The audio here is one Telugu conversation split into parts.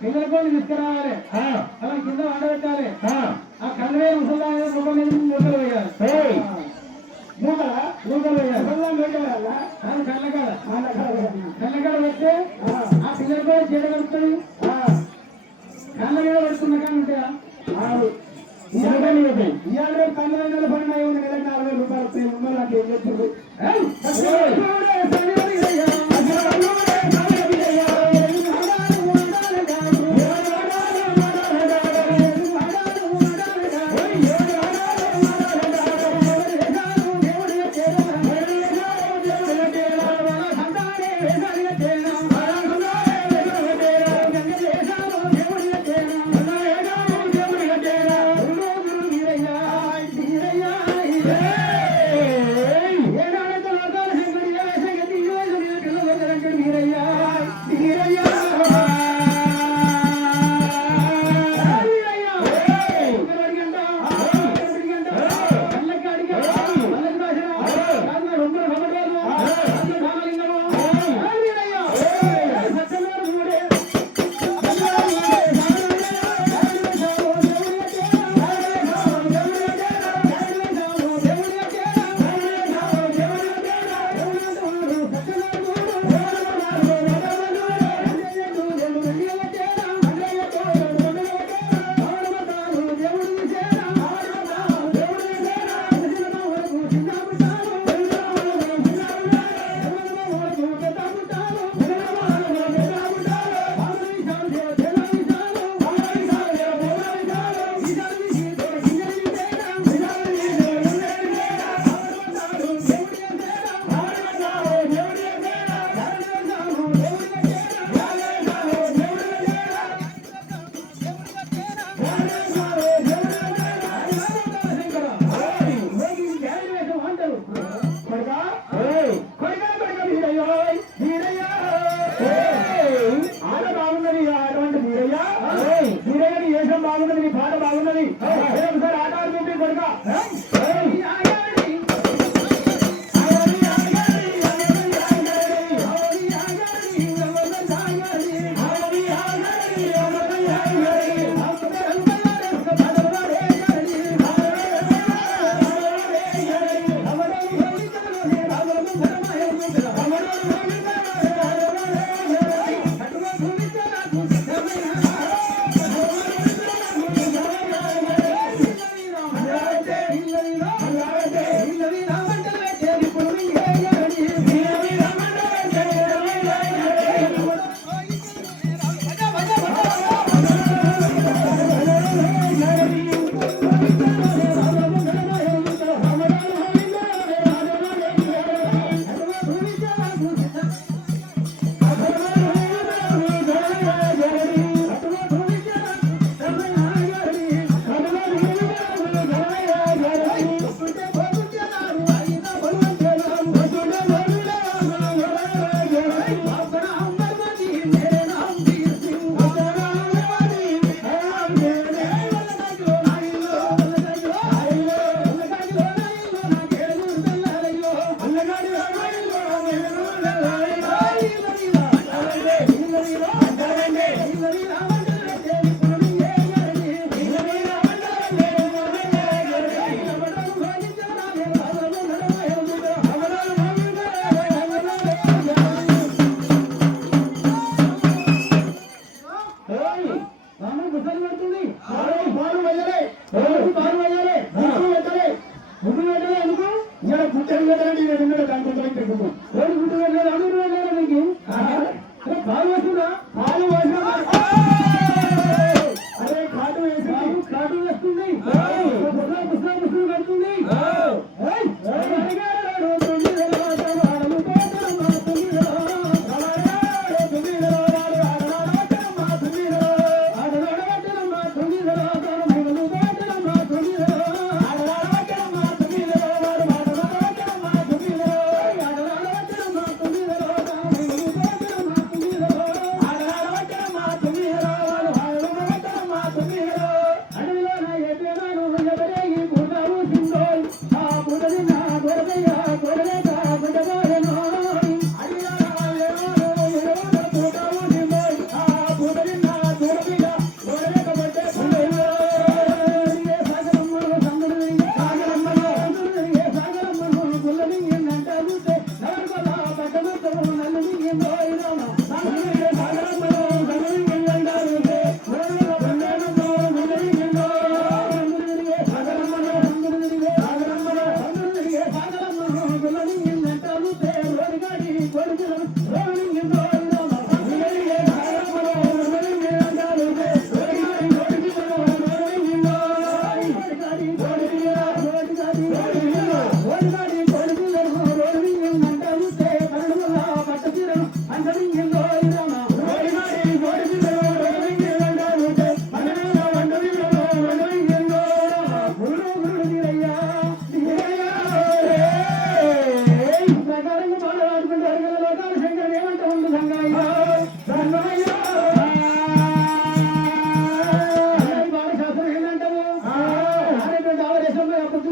పిల్లలకు తీసుకురావాలి కింద వండబెట్టాలి ఆ కళ్ళవే మూతలు వేయాలి మూతలు వేయాలి కళ్ళకాడ పెడితే ఆ పిల్లలకు చెడ కలుపుతుంది కళ్ళ మీద పడుతున్న కానీ ఉంటాయా ఇవాళ కళ్ళ పడినా ఉంది కదా 40,000 రూపాయలు అంటే ఏం చెప్తుంది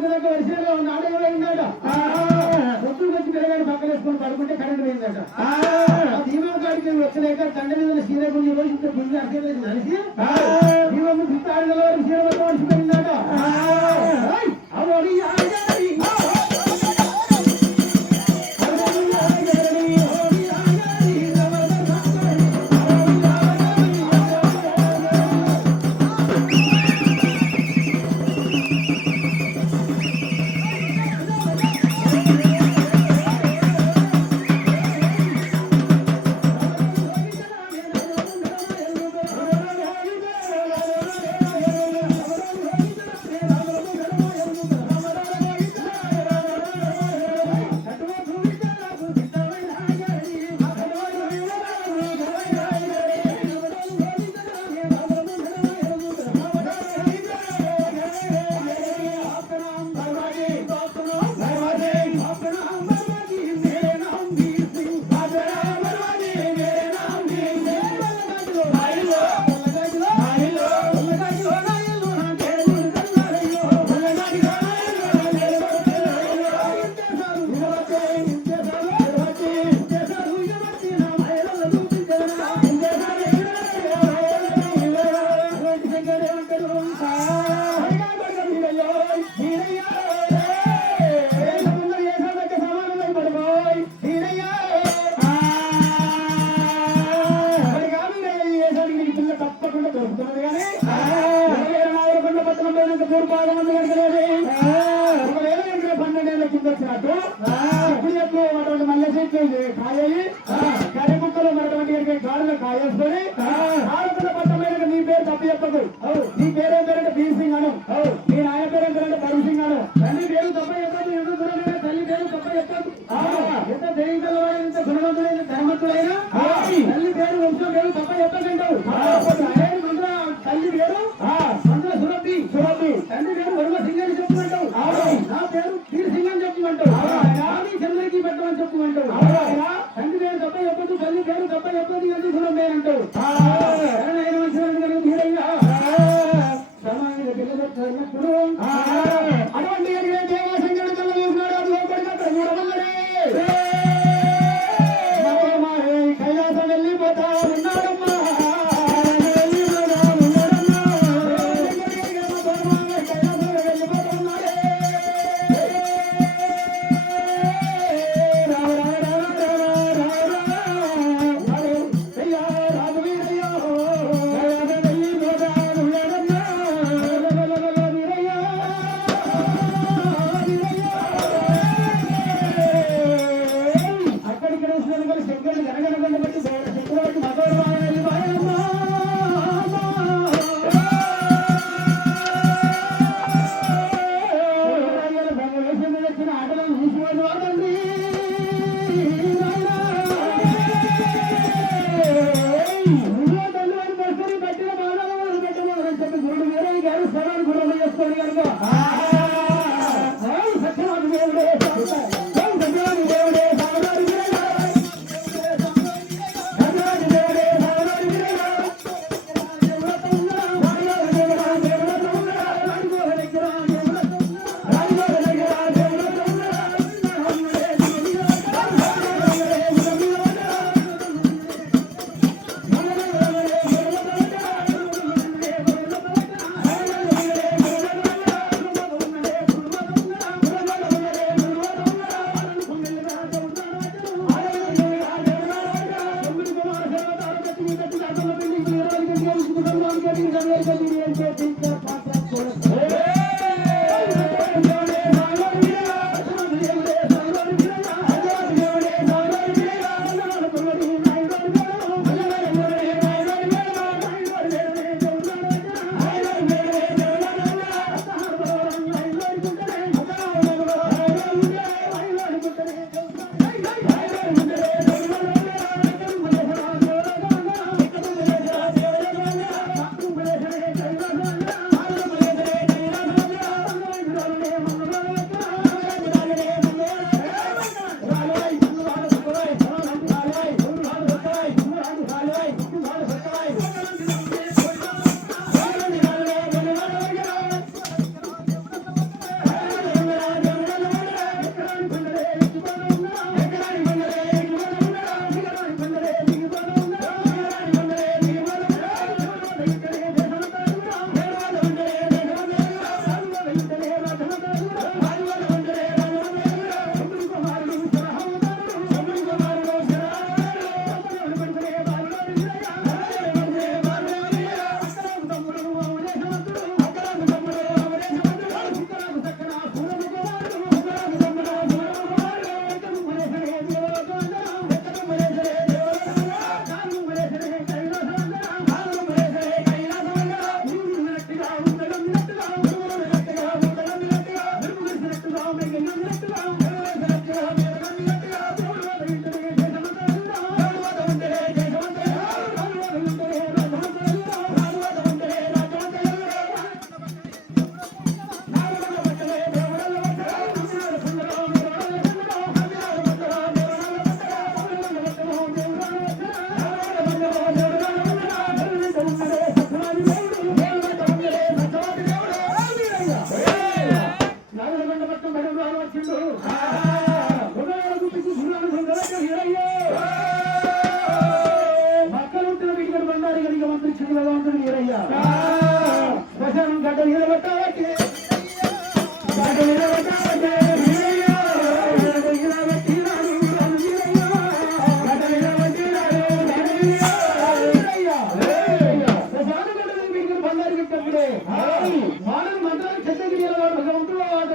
దగ్గర వరిసేలో నాడు ఉన్నాడ పొద్దుకు వచ్చి పిల్లగాడు పక్కన వేసుకొని పడుకుంటే కరెంట్ పోయిందట దీమం కాడికి వచ్చలేక తండ్రి మీద సీర గుంజి రోజు గుంజి అర్థం నలిసి దీమం ఆడుదల వరకు సీర వచ్చిపోయిందట నీ పేరే పేరంటే బీర్ సింగ్ అను నీ నాయన పేరు పేరంటే భరు సింగ్ అను తల్లి పేరు తప్ప చెప్పదు ఎంత దూరమైన తల్లి పేరు తప్ప చెప్పదు ఎంత దైవికమైన ఎంత గుణవంతుడైన ధర్మత్తుడైన తల్లి పేరు వంశం పేరు తప్ప చెప్పదంటావు తల్లి పేరు మందుల సురభి తండ్రి పేరు వర్మ సింగ్ అని చెప్పుకుంటావు నా పేరు బీర్ సింగ్ అని చెప్పుకుంటావు చంద్రకి పెట్టమని చెప్పుకుంటావు తండ్రి పేరు తప్ప చెప్పదు తల్లి పేరు తప్ప చెప్పదు ఎంత గుణం పేరంటావు అటువంటి దేవాసంగడు కళ్ళ చూసినాడు అది ఒకటి మూడవందరే కైలాసం వెళ్ళిపోతా ఉన్నాడమ్మా Hallelujah.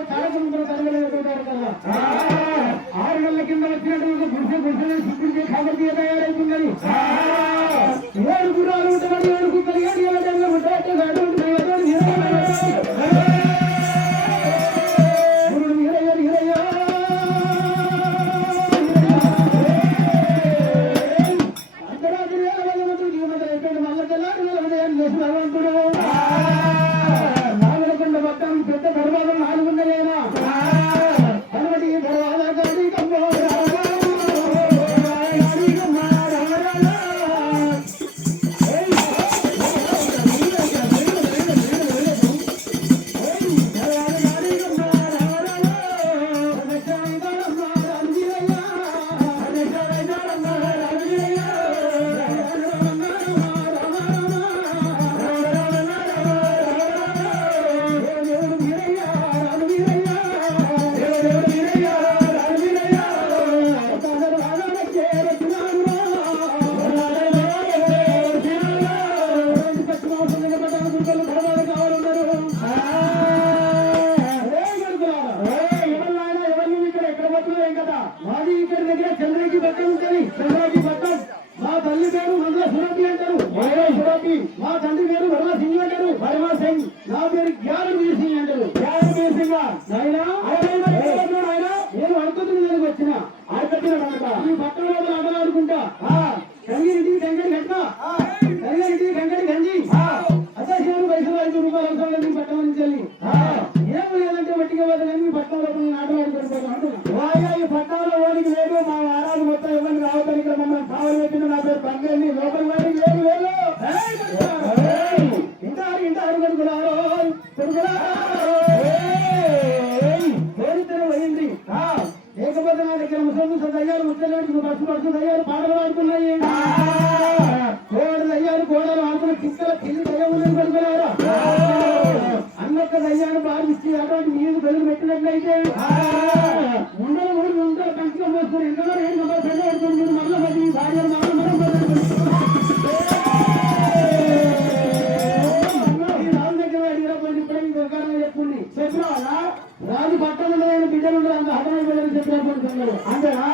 చాలా ముందు కలగలేకపోతారు కదా 6 నెలల కింద వచ్చినటువంటి గుడిసె శుద్ధి కాబట్టి తయారైతుందని 7 గుర్రాలు ఉంటామని 7 కుక్కలు 7 ఏళ్ళ ఉంటాయి మా తండ్రి పేరు వర్మ సింగ్ అంటారు వర్మ సింగ్ నా పేరు జ్ఞానవీర్ సింగ్ అంటారు జ్ఞానవీర్ సింగ్ నేను అనుకుంటున్న దానికి వచ్చిన ఆడుకొచ్చిన ఈ పట్టణ ఆటలు ఆడుకుంటా కంగిరెడ్డి కంగడి గట్ట కంగిరెడ్డి కంగడి గంజి అసలు పైసలు 5 రూపాయలు అవసరం పట్టణం నుంచి వెళ్ళి ఏం లేదంటే వట్టిగా వద్దని మీ పట్టణంలో ఆటలు ఆడుకుంటున్నాను ఈ పట్టణంలో ఓడికి లేదు మా ఆరాధన మొత్తం ఇవ్వండి రావడానికి ఇక్కడ మమ్మల్ని కావాలి పెట్టిన నా పేరు బంగారు లోపల వాడికి లేదు లేదు లేకపోతే నా దగ్గర ముసలి దయ్యాలు ముచ్చలేడు బస్సు దయ్యాలు పాటలు ఆడుతున్నాయి దయ్యాలు గోడలు ఆడుకున్న కిక్కల పిల్లి దయ్యం ఉన్నది పడుకున్నారా అన్నొక్క దయ్యాలు బాగా ఇచ్చి అటువంటి నీరు బెదురు పెట్టినట్లయితే ఉండలు ఉండలు కంటిగా మోసుకుని ఎంతలో ఏడు పెద్ద పడుతుంది మళ్ళీ మళ్ళీ భార్యలు రాజు పట్టణంలో బిడ్డలు అంత హతమైపోయారు చెప్పినప్పుడు అంతేనా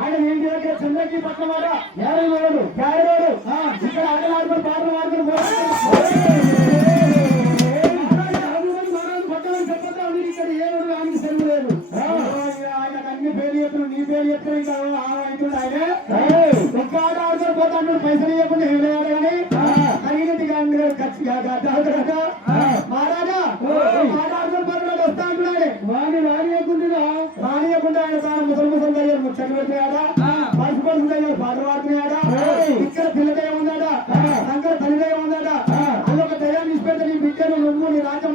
ఆయన ఏం చేయాలి చంద్రకి పక్కన మాట నేరడు క్యారెడు ఇక్కడ ఆటలు ఆడుకుని పాటలు ఆడుకుని పట్టణం చెప్పొద్దా ఇక్కడ ఏడు ఆయనకి సెలవు లేదు ఆయనకు అన్ని పేరు చెప్పిన నీ పేరు చెప్పిన ఇంకా ఆయన ఒక్క ఆట ఆడుకొని పోతాడు పైసలు ఇవ్వకుండా ఏం లేదు కానీ తగినట్టు మహారాజా ఆట ఆడుకొని పర్వాడు వస్తా అంటున్నాడు రానియకుండా ఆయన తాను ముసలి దగ్గర ముచ్చట్లు పెట్టాడా పరుసు దగ్గర పాటలు పాడుతున్నాడా ఇక్కడ పిల్లదయ ఉందాడా శంకర తల్లిదయ ఉందాడా అదొక దయాన్ని ఇచ్చిపెడితే నీ బిడ్డను నువ్వు నీ రాజ్యం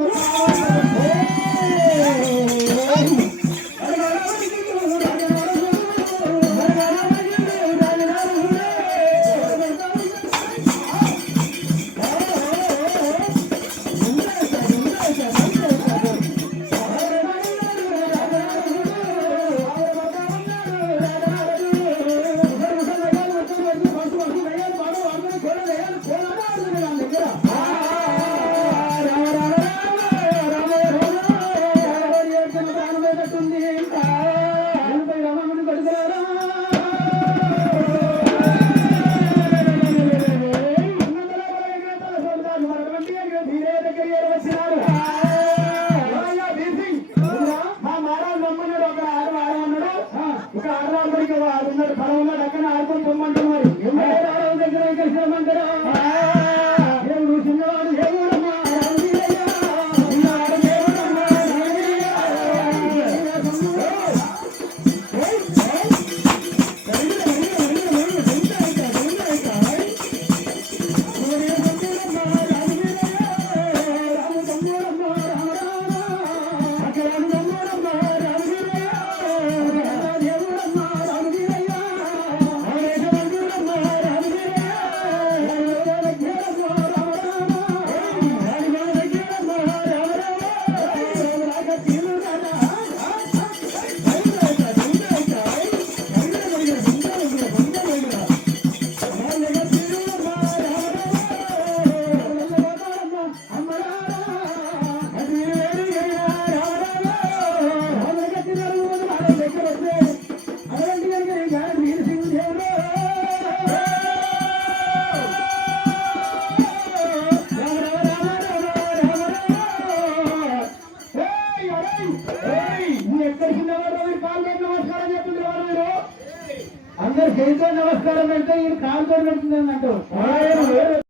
చేతితో నమస్కారం పెడితే ఈయన కాలుతో పెడుతుంది అన్నట్టు